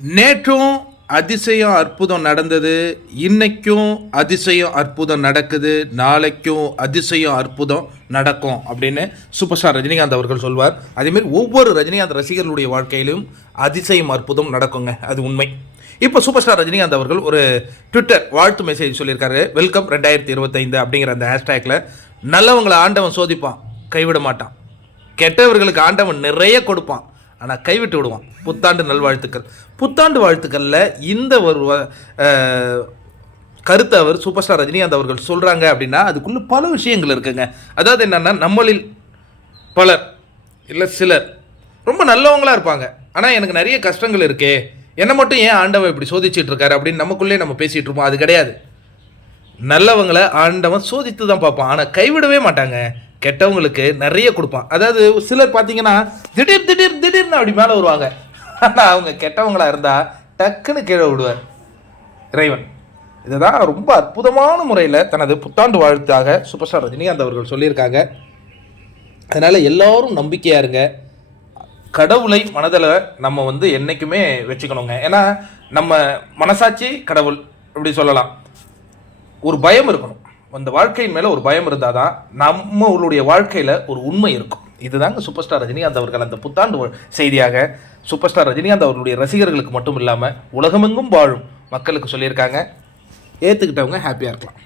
நேற்றும் அதிசயம் அற்புதம் நடந்தது, இன்னைக்கும் அதிசயம் அற்புதம் நடக்குது, நாளைக்கும் அதிசயம் அற்புதம் நடக்கும் அப்படின்னு சூப்பர் ஸ்டார் ரஜினிகாந்த் அவர்கள் சொல்வார். அதேமாரி ஒவ்வொரு ரஜினிகாந்த் ரசிகர்களுடைய வாழ்க்கையிலும் அதிசயம் அற்புதம் நடக்குங்க, அது உண்மை. இப்போ சூப்பர் ஸ்டார் ரஜினிகாந்த் அவர்கள் ஒரு ட்விட்டர் வாழ்த்து மெசேஜ் சொல்லியிருக்காரு. வெல்கம் 2025 அப்படிங்கிற அந்த ஹேஷ்டேக்கில், நல்லவங்களை ஆண்டவன் சோதிப்பான், கைவிட மாட்டான். கெட்டவர்களுக்கு ஆண்டவன் நிறைய கொடுப்பான், ஆனால் கைவிட்டு விடுவான். புத்தாண்டு நல்வாழ்த்துக்கள். புத்தாண்டு வாழ்த்துக்களில் இந்த ஒரு கருத்தை அவர் சூப்பர் ஸ்டார் ரஜினிகாந்த் அவர்கள் சொல்கிறாங்க அப்படின்னா அதுக்குள்ளே பல விஷயங்கள் இருக்குங்க. அதாவது என்னென்னா, நம்மளில் பலர் இல்லை சிலர் ரொம்ப நல்லவங்களாக இருப்பாங்க, ஆனால் எனக்கு நிறைய கஷ்டங்கள் இருக்கே, என்னை மட்டும் ஏன் ஆண்டவன் இப்படி சோதிச்சுட்டு இருக்காரு அப்படின்னு நமக்குள்ளே நம்ம பேசிகிட்டு இருப்போம். அது கிடையாது. நல்லவங்களை ஆண்டவன் சோதித்து தான் பார்ப்பான், ஆனால் கைவிடவே மாட்டாங்க. கெட்டவங்களுக்கு நிறைய கொடுப்பான். அதாவது சிலர் பார்த்தீங்கன்னா திடீர்னு அப்படி மேலே வருவாங்க, ஆனால் அவங்க கெட்டவங்களாக இருந்தால் டக்குன்னு கீழே விடுவார் இறைவன். இதுதான் ரொம்ப அற்புதமான முறையில் தனது புத்தாண்டு வாழ்த்தாக சூப்பர் ஸ்டார் ரஜினிகாந்த் அவர்கள் சொல்லியிருக்காங்க. அதனால் எல்லோரும் நம்பிக்கையாக இருங்க. கடவுளை மனதில் நம்ம என்றைக்குமே வச்சுக்கணுங்க. ஏன்னா நம்ம மனசாட்சி கடவுள் அப்படி சொல்லலாம். ஒரு பயம் இருக்கணும், அந்த வாழ்க்கையின் மேலே ஒரு பயம் இருந்தால் தான் நம்மளுடைய வாழ்க்கையில் ஒரு உண்மை இருக்கும். இதுதாங்க சூப்பர் ஸ்டார் ரஜினிகாந்த் அவர்கள் அந்த புத்தாண்டு செய்தியாக சூப்பர் ஸ்டார் ரஜினிகாந்த் அவர்களுடைய ரசிகர்களுக்கு மட்டும் இல்லாமல் உலகமெங்கும் வாழும் மக்களுக்கு சொல்லியிருக்காங்க. ஏற்றுக்கிட்டவங்க ஹாப்பியாக இருக்கலாம்.